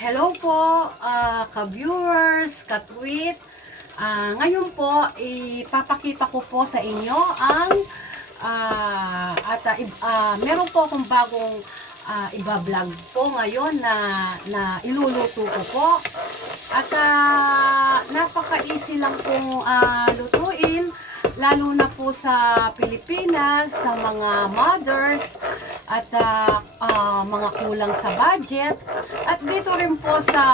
Hello po, ka-viewers, ka-tweet. Ngayon po, ipapakita ko po sa inyo ang meron po akong bagong iba-vlog po ngayon na iluluto ko po. At napaka-easy lang pong lutuin, lalo na po sa Pilipinas, sa mga mothers at mga kulang sa budget, at dito rin po sa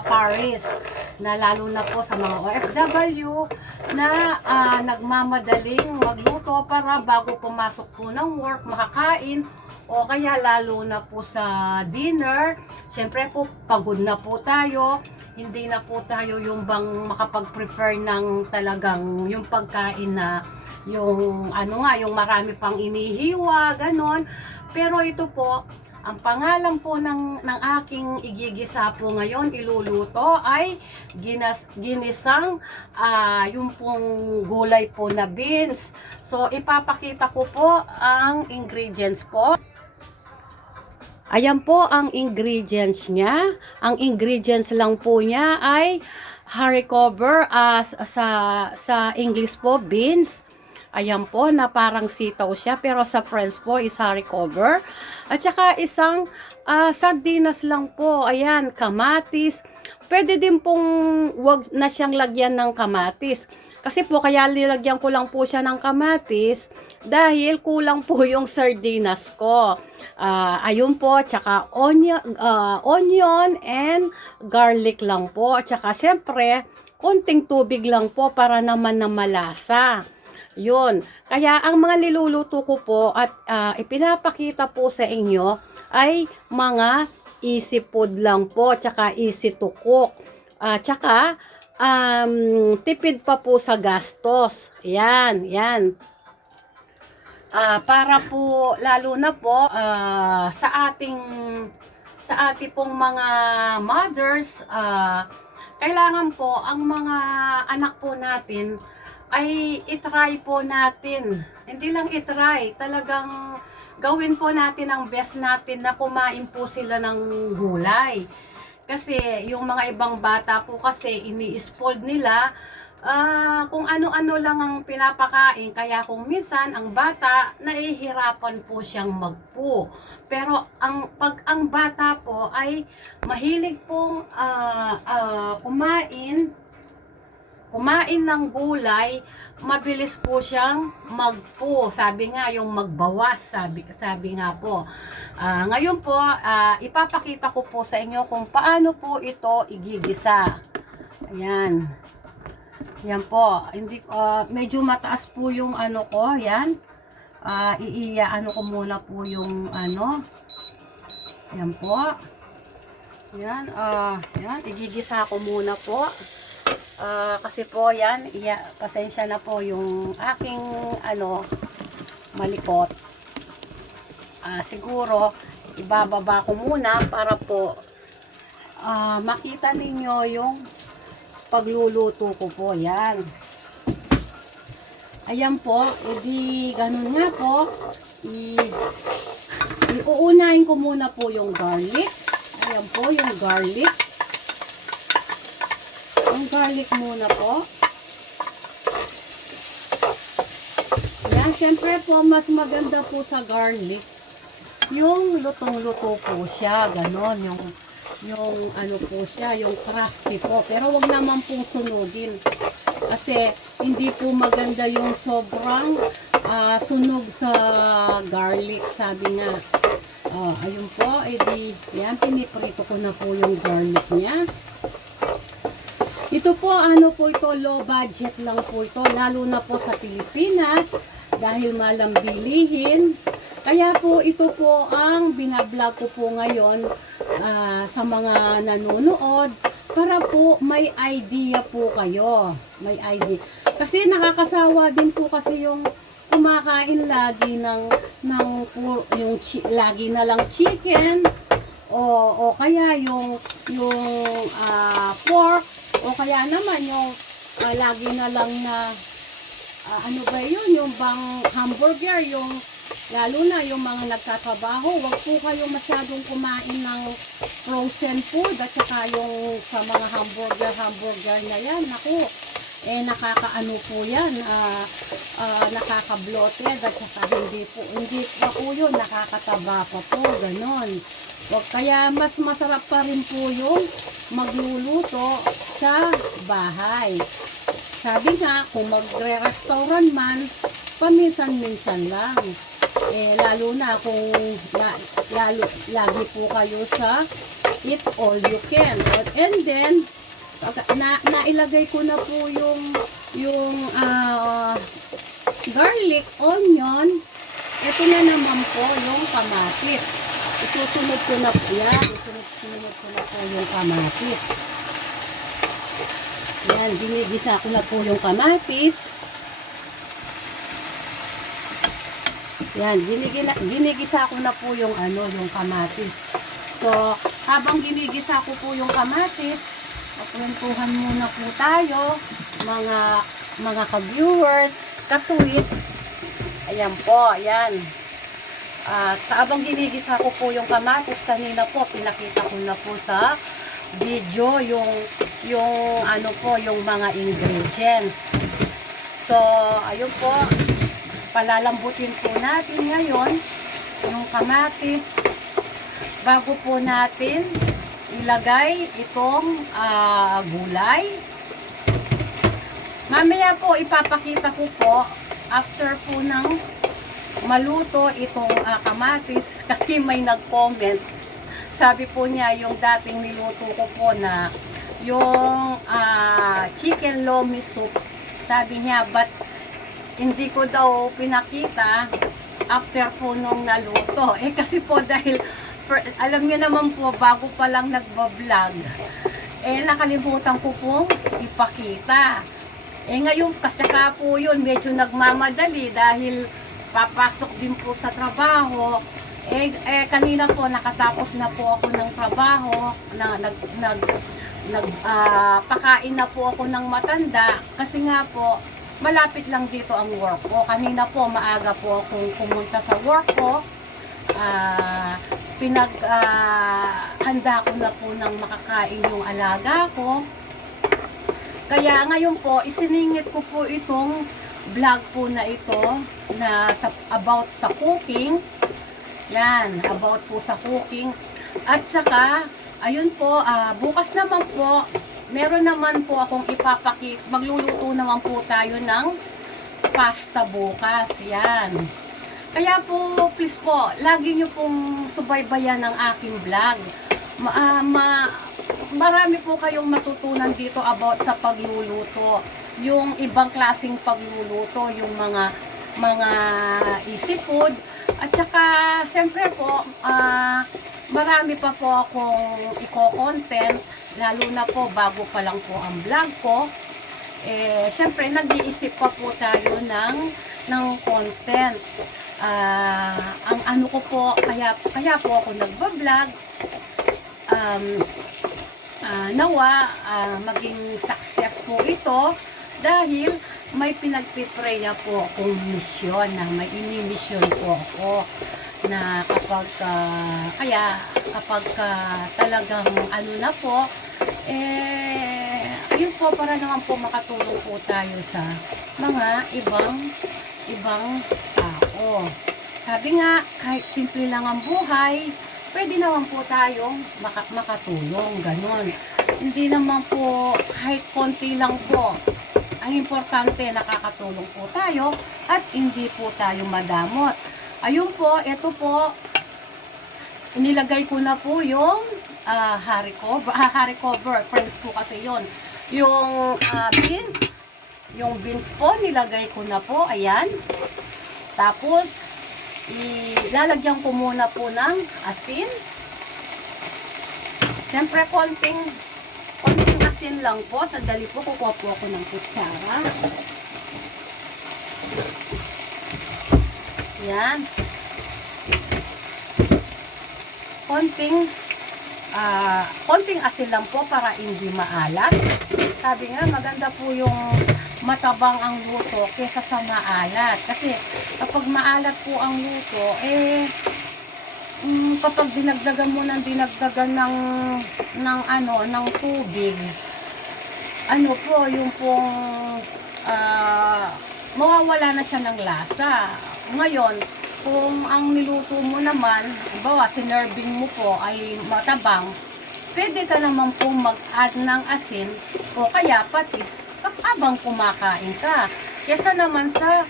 Paris, na lalo na po sa mga OFW na nagmamadaling magluto para bago pumasok po ng work makakain, o kaya lalo na po sa dinner. Syempre po pagod na po tayo, hindi na po tayo yung bang makapag-prepare ng talagang yung pagkain na yung yung marami pang inihiwa, ganon. Pero ito po, ang pangalan po ng aking igigisa po ngayon, iluluto, ay ginisang yung pong gulay po na beans. So ipapakita ko po ang ingredients po. Ayan po ang ingredients niya. Ang ingredients lang po niya ay haricot, sa English po beans. Ayan po, na parang sitaw siya, pero sa French po is haricot. At saka isang sardinas lang po. Ayan, kamatis. Pwede din pong wag na siyang lagyan ng kamatis. Kasi po, kaya nilagyan ko lang po siya ng kamatis dahil kulang po yung sardinas ko. Ayun po, tsaka onion and garlic lang po. At saka siyempre, konting tubig lang po para naman na malasa. Yun. Kaya ang mga niluluto ko po at ipinapakita po sa inyo ay mga easy food lang po, tsaka easy to cook. Tsaka tipid pa po sa gastos. Yan, yan. Para po lalo na po sa ating pong mga mothers, kailangan po ang mga anak po natin ay itry po natin. Hindi lang itry, talagang gawin po natin ang best natin na kumain po sila ng gulay. Kasi yung mga ibang bata po kasi ini-spoiled nila kung ano-ano lang ang pinapakain, kaya kung minsan ang bata nahihirapan po siyang magpo. Pero pag ang bata po ay mahilig pong kumain ng gulay, mabilis po siyang magpo. Sabi nga, yung magbawas, sabi nga po. Ngayon po, ipapakita ko po sa inyo kung paano po ito igigisa. Ayan. Yan po. Medyo mataas po yung ano ko. Yan. Ano ko muna po yung ano. Yan po. Yan. Yan. Igigisa ko muna po. Kasi po yan, pasensya na po yung aking malikot. Siguro ibababa ko muna para po makita ninyo yung pagluluto ko po. Yan. Ayan po, edi ganun nga po. Iuunahin ko muna po yung garlic. Ayan po yung garlic. Ang garlic muna po. Yan, syempre po, mas maganda po sa garlic yung lutong-luto po siya, ganon, yung ano po siya, yung crusty po. Pero wag naman pong sunugin. Kasi hindi po maganda yung sobrang sunog sa garlic, sabi nga. Ayun po, edi, yan, piniprito ko na po yung garlic niya. Ito po, ito, low budget lang po ito, lalo na po sa Pilipinas, dahil malang bilihin. Kaya po, ito po ang binablog ko po ngayon sa mga nanonood, para po may idea po kayo. May idea. Kasi nakakasawa din po kasi yung kumakain lagi lagi na lang chicken, o kaya yung pork, o kaya naman yung lagi na lang na ano ba yun, yung bang hamburger, yung Lalo na yung mga nagtatrabaho, wag po kayong masyadong kumain ng frozen food at saka yung sa mga hamburger na yan. Naku, nakakaano po yan, nakaka-bloated at saka hindi pa po yun, nakakataba pa po, ganon. Wag, kaya mas masarap pa rin po yung magluluto sa bahay. Sabi nga, kung magre-restaurant man, paminsan-minsan lang. Lalo na kung lagi po kayo sa eat all you can. And then, nailagay ko na po yung garlic, onion. Ito na naman po yung kamatis. Isusunod ko na po yan. Isusunod ko na po yung kamatis. Yan, ginigisa ko na po yung kamatis. Yan, ginigisa ko na po yung yung kamatis. So, habang ginigisa ko po yung kamatis, makwentuhan muna po tayo, mga ka-viewers, katuwid. Ayan po, ayan. At habang ginigisa ko po yung kamatis, kanina po, pinakita ko na po sa video yung yung mga ingredients. So, ayun po, palalambutin po natin ngayon yung kamatis bago po natin ilagay itong gulay. Mamaya po ipapakita ko po after po ng maluto itong kamatis, kasi may nag-comment. Sabi po niya yung dating niluto ko po na yung chicken lomi soup, sabi niya, but hindi ko daw pinakita after po nung naluto. Kasi po dahil, alam niyo naman po, bago pa lang nagbablog, nakalimutan ko pong ipakita. Ngayon, kasi po yun, medyo nagmamadali dahil papasok din po sa trabaho. Kanina po, nakatapos na po ako ng trabaho, pakain na po ako ng matanda, kasi nga po, malapit lang dito ang work ko. Kanina po, maaga po akong pumunta sa work ko. Handa ko na po ng makakain yung alaga ko. Kaya ngayon po, isiningit ko po itong vlog po na ito na about sa cooking. Yan, about po sa cooking. At saka, ayun po, bukas naman po, meron naman po akong ipapakita. Magluluto naman po tayo ng pasta bukas. Yan. Kaya po, please po, lagi nyo pong subaybayan ng aking vlog. Marami po kayong matutunan dito about sa pagluluto. Yung ibang klaseng pagluluto, yung mga easy food. At saka, siyempre po, marami pa po akong i-content, lalo na po bago pa lang po ang vlog ko. Siyempre, nag-iisip pa po tayo ng content. Ang ano ko po, kaya po ako nagbablog. Nawa, maging success po ito dahil may pinagpipreya po akong misyon, na may ini-mission po ako na kapag talagang ano na po, ayun po, para naman po makatulong po tayo sa mga ibang tao. Sabi nga, kahit simple lang ang buhay, pwede naman po tayong makatulong, ganon. Hindi naman po, kahit konti lang po, ang importante, nakakatulong po tayo at hindi po tayo madamot. Ayun po, ito po, inilagay ko na po yung haricot cover, friends po kasi yon. Yung beans po, nilagay ko na po, ayan. Tapos, ilalagyan ko muna po ng asin. Siyempre, konting asin lang po. Sandali po, kukuha po ako ng kutsara. Yan. Konting asin lang po para hindi maalat. Sabi nga, maganda po yung matabang ang luto kesa sa maalat. Kasi kapag maalat po ang luto, kapag dinagdagan mo ng tubig, ano po, yung pong mawawala na siya ng lasa. Ngayon, kung ang niluto mo naman, bawa sinerving mo po ay matabang, pwede ka naman pong mag-add ng asin o kaya patis habang kumakain ka. Kesa naman sa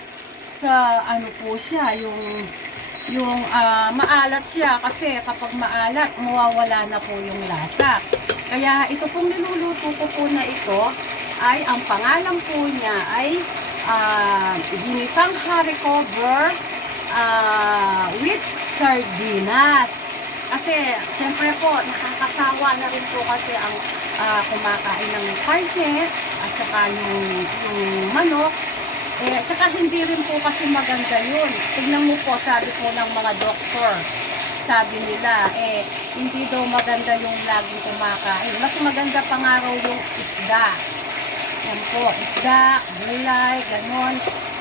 ano po siya, yung maalat siya, kasi kapag maalat, mawawala na po yung lasa. Kaya ito pong niluluto ko po na ito, ay ang pangalan po niya ay ginisang haricot with sardinas. Kasi siyempre po nakakasawa na rin po kasi ang kumakain ng karne at saka yung manok. At saka hindi rin po kasi maganda yun. Tignan mo po, sabi po ng mga doktor, sabi nila, hindi daw maganda yung laging kumakain. Mas maganda pa nga raw yung isda. Yan po, isda, gulay, ganon.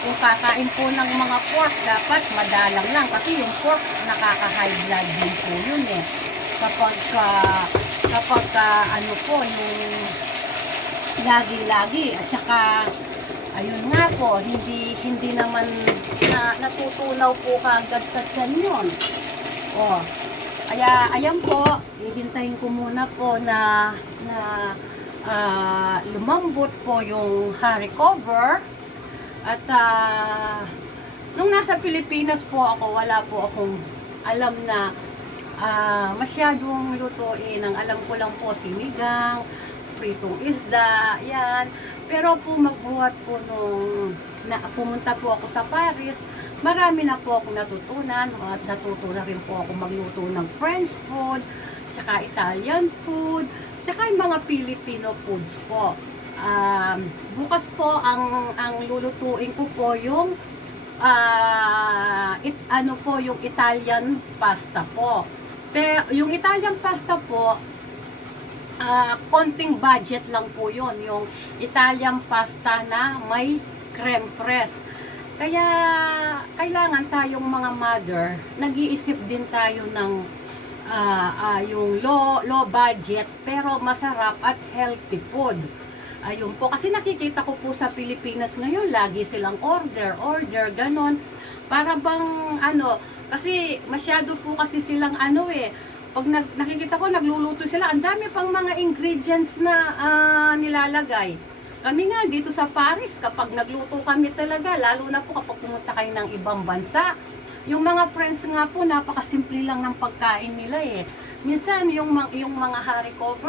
Yung kakain po ng mga pork, dapat madalang lang. Kasi yung pork, nakaka-high blood din po yun eh. Kapag ano po, yung lagi-lagi. At saka, ayun nga po, hindi naman natutunaw po kaagad sa tiyan yun. Kaya, ayan po, hihintayin ko muna po na lumambot po yung haricot. At nung nasa Pilipinas po ako, wala po akong alam na masyadong lutuin. Ang alam ko lang po sinigang, pritong isda, yan. Pero po magbuhat po nung pumunta po ako sa Paris, marami na po akong natutunan at natutunan rin po ako magluto ng French food, tsaka Italian food, tsaka yung mga Filipino foods po. Bukas po ang lulutuin ko po yung yung Italian pasta po. Pero yung Italian pasta po, konting budget lang po yun, yung Italian pasta na may creme press. Kaya kailangan tayong mga mother, nag-iisip din tayo ng yung low budget pero masarap at healthy food. Ayun po, kasi nakikita ko po sa Pilipinas ngayon, lagi silang order, ganon. Para bang kasi masyado po kasi silang pag nakikita ko, nagluluto sila, ang dami pang mga ingredients na nilalagay. Kami nga dito sa Paris, kapag nagluto kami talaga, lalo na po kapag pumunta kayo ng ibang bansa, yung mga friends nga po, napakasimple lang ng pagkain nila eh. Minsan, yung mga haricot,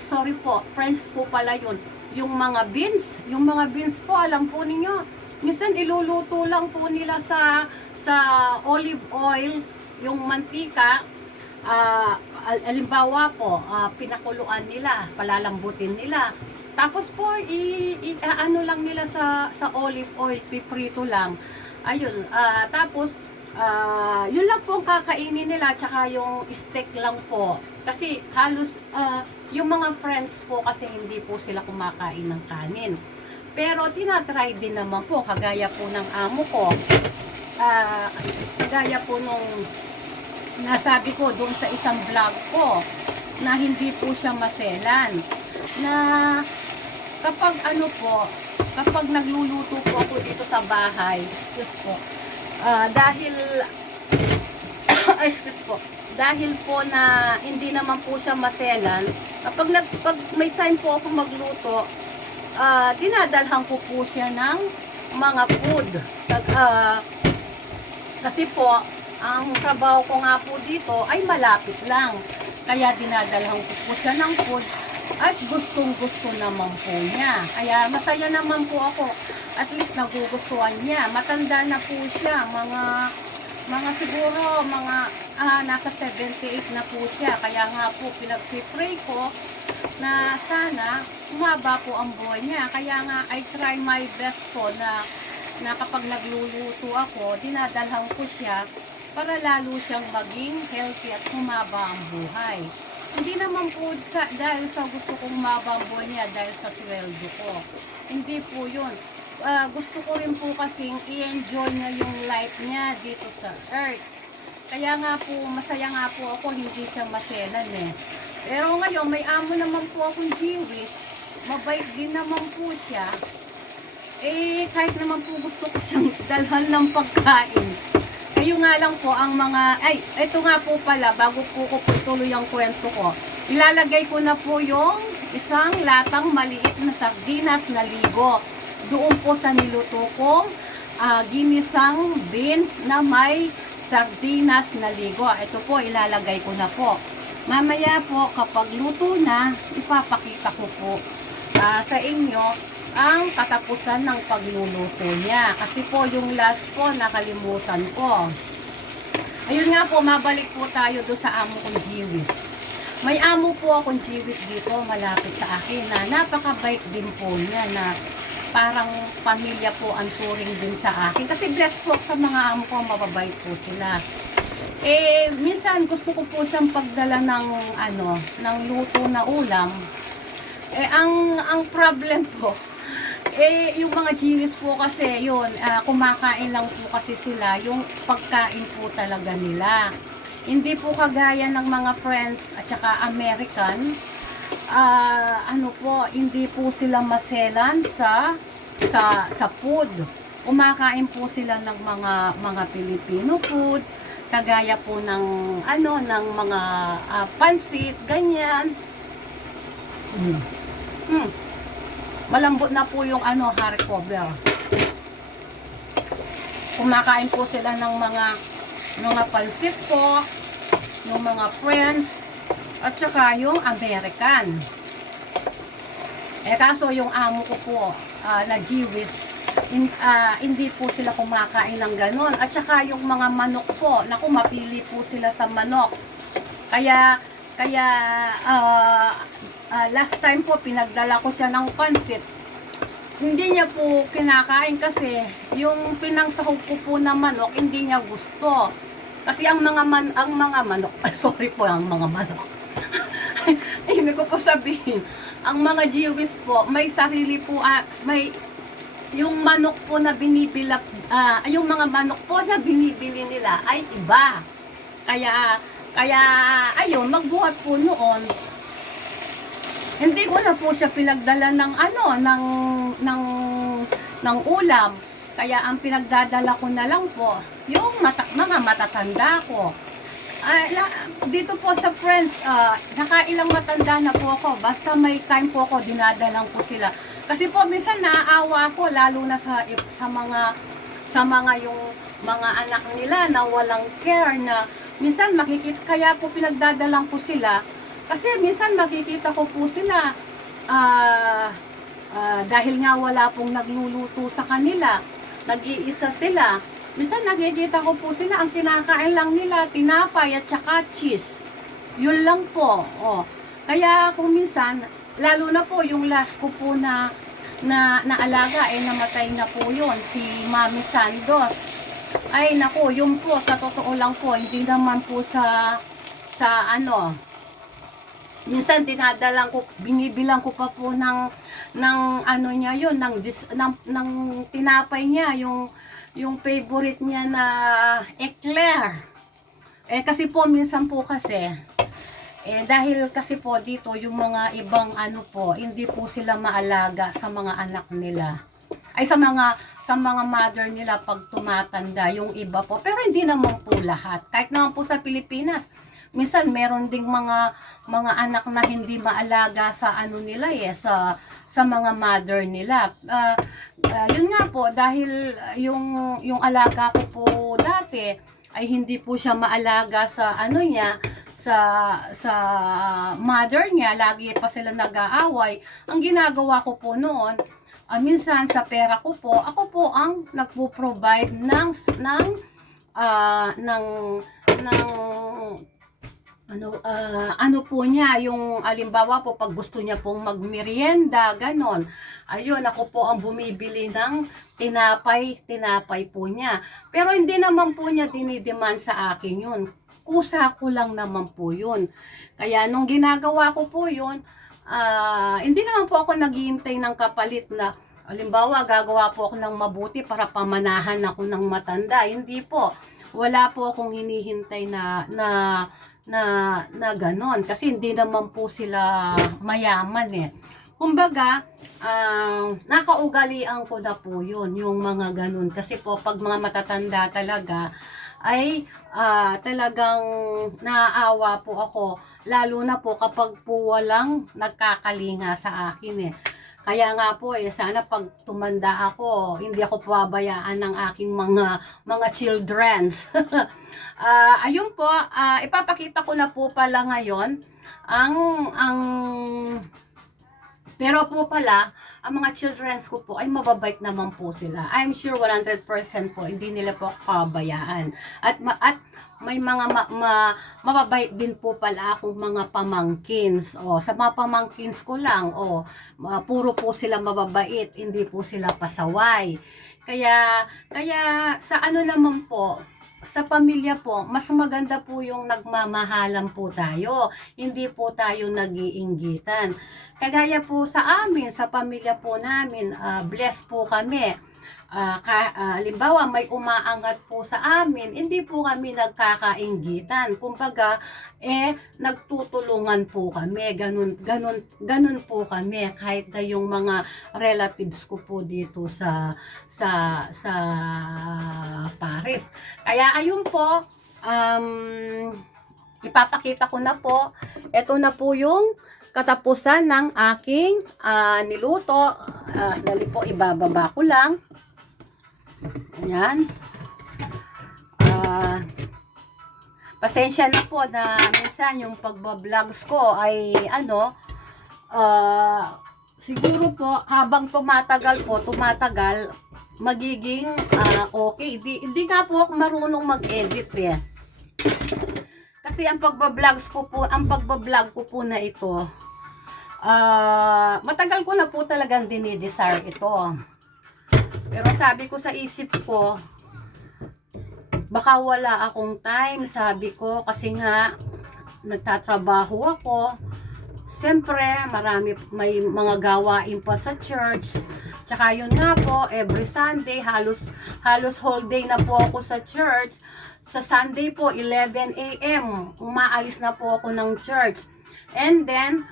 sorry po, French po pala yun. Yung mga beans po, alam po ninyo, minsan iluluto lang po nila sa olive oil, yung mantika, alimbawa po, pinakuluan nila, palalambutin nila. Tapos po, ano lang nila sa olive oil, piprito lang. Ayun, tapos, yun lang po ang kakainin nila, tsaka yung steak lang po. Kasi halos, yung mga friends po kasi hindi po sila kumakain ng kanin. Pero tinatry din naman po, kagaya po ng amo ko. Kagaya po nung nasabi ko doon sa isang vlog ko, na hindi po siya maselan. Na kapag kapag nagluluto po ako dito sa bahay, dahil po na hindi naman po siya maselan, pag may time po ako magluto, dinadalhan ko po siya ng mga food. Kasi po, ang trabaho ko nga po dito ay malapit lang. Kaya dinadalhan ko po siya ng food at gustong-gusto naman po niya. Kaya masaya naman po ako. At least nagugustuhan niya. Matanda na po siya. Siguro, nasa 78 na po siya. Kaya nga po, pinag-pray ko na sana humaba po ang buhay niya. Kaya nga, I try my best po na kapag nagluluto ako, dinadalhan ko siya para lalo siyang maging healthy at humaba ang buhay. Hindi naman po dahil sa gusto kong mabambol niya, dahil sa sweldo ko. Hindi po yun. Gusto ko rin po kasing i-enjoy niya yung life niya dito sa earth. Kaya nga po, masaya nga po ako, hindi siya maselan eh. Pero ngayon, may amo naman po akong Jewish. Mabait din naman po siya. Eh, kahit naman po gusto ko siyang dalhan ng pagkain. Kayo nga lang po ang mga, ay, ito nga po pala, bago po ko tuloy ang kwento ko. Ilalagay ko na po yung isang latang maliit na sardinas na ligo. Doon po sa niluto kong ginisang beans na may sardinas na ligo. Ito po, ilalagay ko na po. Mamaya po, kapag luto na, ipapakita ko po sa inyo ang katapusan ng pagluluto niya. Kasi po, yung last po, nakalimutan ko. Ayun nga po, mabalik po tayo do sa amo kong Jewish. May amo po akong Jewish dito, malapit sa akin, na napakabait din po niya, na parang pamilya po ang turing din sa akin. Kasi blessed po sa mga amo ko, mababait po sila. Eh, minsan gusto ko po siyang pagdala ng, ng luto na ulam. Eh, ang problem po, eh, yung mga Jewish po kasi, yun, kumakain lang po kasi sila, yung pagkain po talaga nila. Hindi po kagaya ng mga friends at saka Americans, hindi po sila maselan sa food. Kumakain po sila ng mga Filipino food, kagaya po ng ng mga pansit, ganyan. Malambot na po yung hardcover. Kumakain po sila ng mga pansit po, yung mga friends, at saka yung American. Eh kaso yung amo ko po na Jewish, hindi po sila kumakain ng ganon. At saka yung mga manok po, naku, mapili po sila sa manok. Kaya last time po, pinagdala ko siya ng pansit. Hindi niya po kinakain kasi yung pinangsahog ko po na manok, hindi niya gusto. Kasi ang mga manok, sorry po, ang mga manok. Hindi ko po sabihin. Ang mga Jewish po, may sarili po, may yung manok po na binibilak, yung mga manok po na binibili nila ay iba. Kaya ayun, magbuhat po noon. Hindi ko na po siya pinagdala ng ng ulam. Kaya ang pinagdadala ko na lang po yung mga matatanda ko. Dito po sa friends, nakailang matanda na po ako. Basta may time po ako, dinadalang po sila. Kasi po minsan naaawa ako, lalo na sa mga yung mga anak nila na walang care, na minsan kaya po pinagdadalang po sila. Kasi minsan makikita ko po sila, dahil nga wala pong nagluluto sa kanila, nag-iisa sila. Minsan nakikita ko po sila, ang kinakain lang nila, tinapay at saka cheese. Yun lang po. Kaya kung minsan, lalo na po yung last ko po na alaga, namatay na po yun, si Mami Sandos. Ay naku, yun po, sa totoo lang po, hindi naman po sa minsan binibilang ko pa po ng niya yun, ng tinapay niya, yung favorite niya na eclair. Kasi po minsan po kasi, dahil kasi po dito yung mga ibang hindi po sila maalaga sa mga anak nila. Ay sa mga mother nila pag tumatanda, yung iba po. Pero hindi naman po lahat. Kahit naman po sa Pilipinas, minsan meron ding mga anak na hindi maalaga sa nila sa mga mother nila. Yun nga po, dahil yung alaga ko po dati ay hindi po siya maalaga sa niya, sa mother niya, lagi pa sila nag-aaway. Ang ginagawa ko po noon, minsan sa pera ko po, ako po ang nagpo-provide ng ano po niya, yung alimbawa po pag gusto niya pong magmerienda, ganon. Ayun, ako po ang bumibili ng tinapay po niya. Pero hindi naman po niya dinidemand sa akin yun. Kusa ko lang naman po yun. Kaya nung ginagawa ko po yun, hindi naman po ako naghihintay ng kapalit na halimbawa gagawa po ako ng mabuti para pamanahan ako ng matanda. Hindi po. Wala po akong hinihintay na ganon kasi hindi naman po sila mayaman eh. Kumbaga, nakaugalian ko na po yun, yung mga ganon. Kasi po, pag mga matatanda talaga, ay talagang naaawa po ako. Lalo na po kapag po walang nagkakalinga sa akin eh. Kaya nga po sana pag tumanda ako, hindi ako pabayaan ng aking mga childrens. Ayun po, ipapakita ko na po pala ngayon ang pero po pala, ang mga childrens ko po ay mababait naman po sila. I'm sure 100% po, hindi nila po pabayaan. At may mga mababait din po pala akong mga pamangkins. Sa mga pamangkins ko lang, puro po sila mababait, hindi po sila pasaway. Kaya sa ano naman po, sa pamilya po, mas maganda po yung nagmamahalan po tayo. Hindi po tayo nag-iinggitan. Kagaya po sa amin, sa pamilya po namin, blessed po kami. Halimbawa, may umaangat po sa amin, hindi po kami nagkakainggitan. Kumbaga, nagtutulungan po kami. Ganun po kami. Kahit na yung mga relatives ko po dito sa Paris. Kaya ayun po, ipapakita ko na po. Ito na po yung katapusan ng aking niluto. Dali po, ibababa ko lang. Ayan. Pasensya na po na minsan yung pagbablog ko ay siguro po habang tumatagal magiging okay. Hindi nga po ako marunong mag-edit eh. Kasi ang pagbablog ko po na ito, matagal ko na po talagang dinidesire ito. Pero sabi ko sa isip ko, baka wala akong time, sabi ko, kasi nga nagtatrabaho ako. Siyempre, may mga gawain pa sa church. Tsaka yun nga po, every Sunday, halos whole day na po ako sa church. Sa Sunday po, 11 a.m., umaalis na po ako ng church. And then,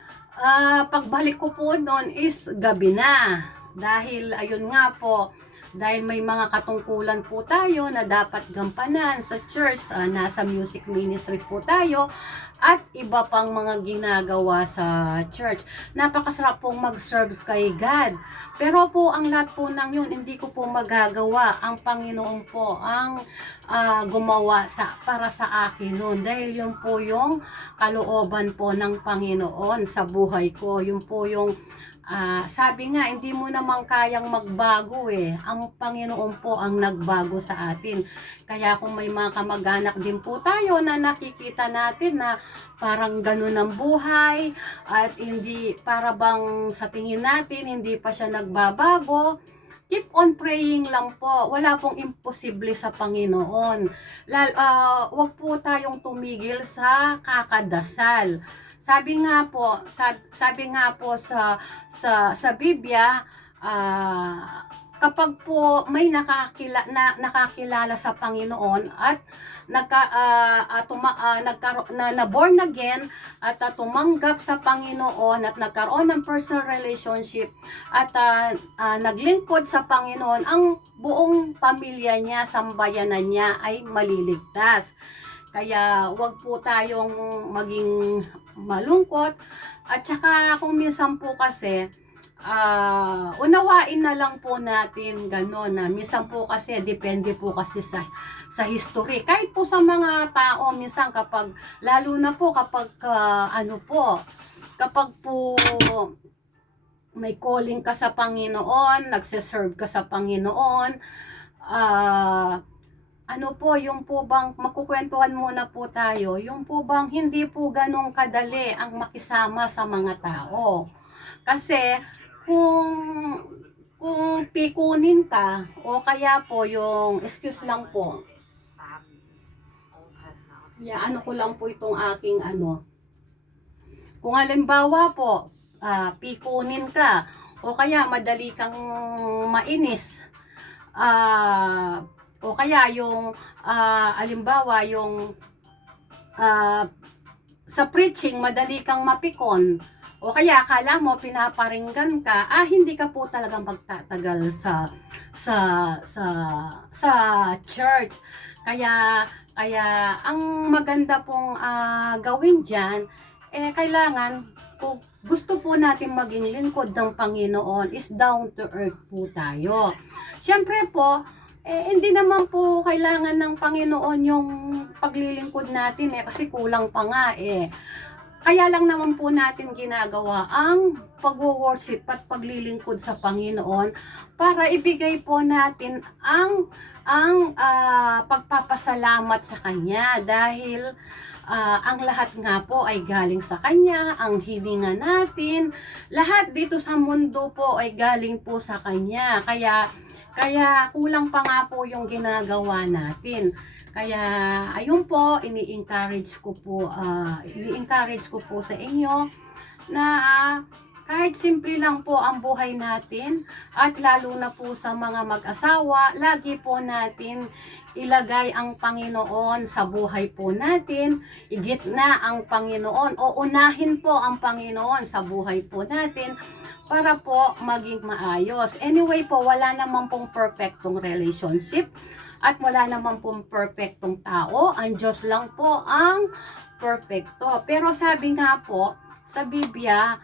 pagbalik ko po noon is gabi na. Dahil, ayun nga po, dahil may mga katungkulan po tayo na dapat gampanan sa church, nasa music ministry po tayo, at iba pang mga ginagawa sa church. Napakasarap pong mag-serve kay God. Pero po, ang lahat po ng yun, hindi ko po magagawa. Ang Panginoon po ang gumawa para sa akin noon. Dahil yun po yung kalooban po ng Panginoon sa buhay ko. Yun po yung sabi nga, hindi mo naman kayang magbago eh. Ang Panginoon po ang nagbago sa atin. Kaya kung may mga kamag-anak din po tayo na nakikita natin na parang ganun ang buhay at hindi, para bang sa tingin natin, hindi pa siya nagbabago, keep on praying lang po. Wala pong imposible sa Panginoon. Wag po tayong tumigil sa kakadasal. Sabi nga po sa Biblia, kapag po may nakakilala sa Panginoon at na born again at tumanggap sa Panginoon at nagkaroon ng personal relationship at naglingkod sa Panginoon, ang buong pamilya niya, sambayanan niya ay maliligtas. Kaya wag po tayong maging malungkot. At saka kung minsan po kasi, unawain na lang po natin gano'n na minsan po kasi depende po kasi sa history. Kahit po sa mga tao, minsan kapag, lalo na po kapag kapag po may calling ka sa Panginoon, nagsiserve ka sa Panginoon, ano po, yung po bang, magkukwentuhan muna po tayo, yung po bang hindi po ganong kadali ang makisama sa mga tao. Kasi, kung, kung pikunin ka, o kaya po yung, excuse lang po, ano ko lang po itong aking ano, kung halimbawa po, pikunin ka, o kaya madali kang mainis, o kaya yung, halimbawa yung, ah, sa preaching, madali kang mapikon, o kaya akala mo pinaparinggan ka, hindi ka po talaga magtatagal sa sa sa church. Kaya ang maganda pong gawin diyan, kailangan kung gusto po natin maging lingkod ng Panginoon is down to earth po tayo. Siyempre po, hindi naman po kailangan ng Panginoon yung paglilingkod natin kasi kulang pa nga Kaya lang naman po natin ginagawa ang pag-worship at paglilingkod sa Panginoon para ibigay po natin ang pagpapasalamat sa Kanya dahil ang lahat nga po ay galing sa Kanya, ang hininga natin, lahat dito sa mundo po ay galing po sa Kanya. Kaya kulang pa nga po yung ginagawa natin. Kaya ayun po, ini-encourage ko po sa inyo na kahit simple lang po ang buhay natin at lalo na po sa mga mag-asawa, lagi po natin ilagay ang Panginoon sa buhay po natin, igitna ang Panginoon o unahin po ang Panginoon sa buhay po natin para po maging maayos. Anyway po, wala naman pong perfectong relationship at wala naman pong perfectong tao. Ang Diyos lang po ang perfecto. Pero sabi nga po sa Biblia,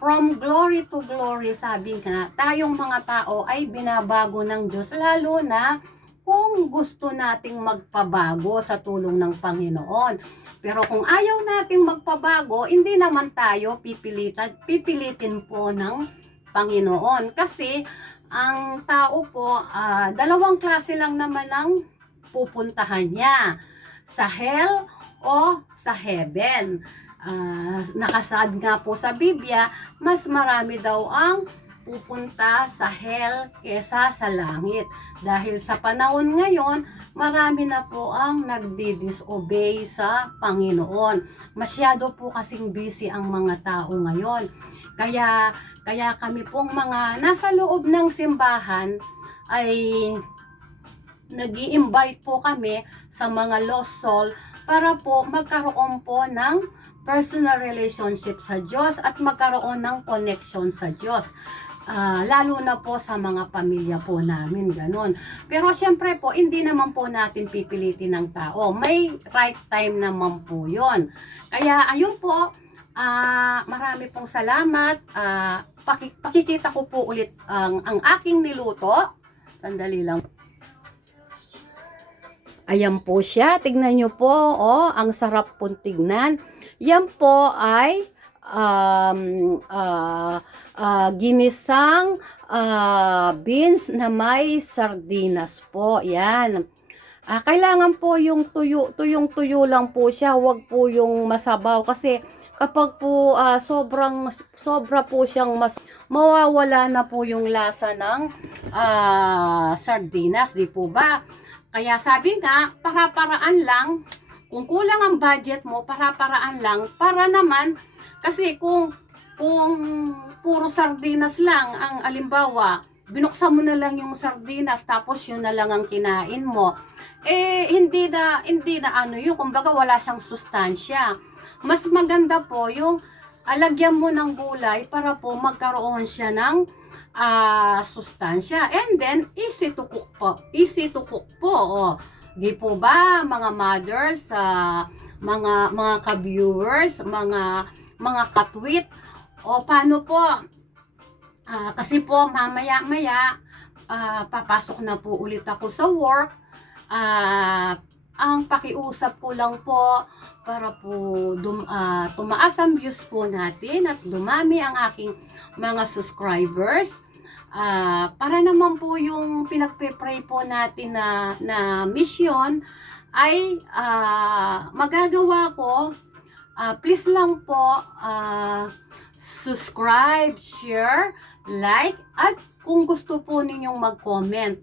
from glory to glory, sabi nga, tayong mga tao ay binabago ng Diyos, lalo na kung gusto nating magpabago sa tulong ng Panginoon. Pero kung ayaw nating magpabago, hindi naman tayo pipilitin po ng Panginoon. Kasi ang tao po, dalawang klase lang naman ang pupuntahan niya. Sa hell o sa heaven. Nakasaad nga po sa Biblia, mas marami daw ang pupunta sa hell kesa sa langit. Dahil sa panahon ngayon, marami na po ang nagdi-disobey sa Panginoon. Masyado po kasing busy ang mga tao ngayon. Kaya kami pong mga nasa loob ng simbahan ay nag-i-invite po kami sa mga lost soul para po magkaroon po ng personal relationship sa Diyos at magkaroon ng connection sa Diyos. Lalo na po sa mga pamilya po namin, ganun. Pero syempre po, hindi naman po natin pipilitin ng tao. May right time naman po yon. Kaya ayun po, marami pong salamat. Pakikita ko po ulit ang aking niluto. Sandali lang. Ayan po siya. Tignan nyo po. Ang sarap pong tignan. Yan po ay ginisang beans na may sardinas po. Yan. Kailangan po yung tuyong-tuyo lang po siya. Huwag po yung masabaw kasi kapag po sobra po siyang mawawala na po yung lasa ng sardinas, di po ba? Kaya sabi nga, para-paraan lang, kung kulang ang budget mo, para-paraan lang, para naman, kasi kung puro sardinas lang ang alimbawa, binuksan mo na lang yung sardinas, tapos yun na lang ang kinain mo, hindi na yun, kumbaga wala siyang sustansya. Mas maganda po yung alagyan mo ng gulay para po magkaroon siya ng sustansya. And then, easy to cook po. Di po ba, mga mothers, mga ka-viewers, mga katwit, o paano po? Kasi po, mamaya-maya, papasok na po ulit ako sa work. Ang pakiusap ko lang po para po tumaas ang views po natin at dumami ang aking mga subscribers. Para naman po yung pinagpe-pray po natin na mission ay magagawa ko. Please lang po subscribe, share, like, at kung gusto po ninyong mag-comment.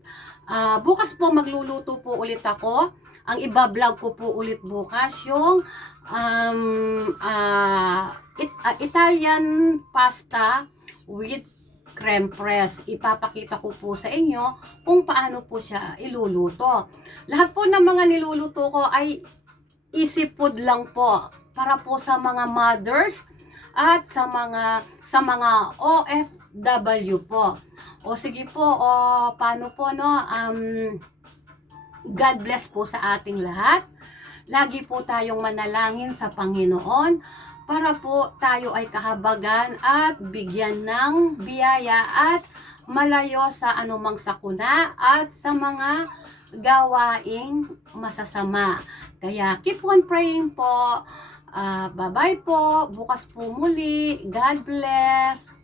Bukas po magluluto po ulit ako. Ang iba-vlog ko po ulit bukas yung Italian pasta with creme press. Ipapakita ko po sa inyo kung paano po siya iluluto. Lahat po ng mga niluluto ko ay easy food lang po para po sa mga mothers at sa mga OFW po. O sige po, paano po no? God bless po sa ating lahat. Lagi po tayong manalangin sa Panginoon para po tayo ay kahabagan at bigyan ng biyaya at malayo sa anumang sakuna at sa mga gawaing masasama. Kaya keep on praying po. Bye-bye po. Bukas po muli. God bless.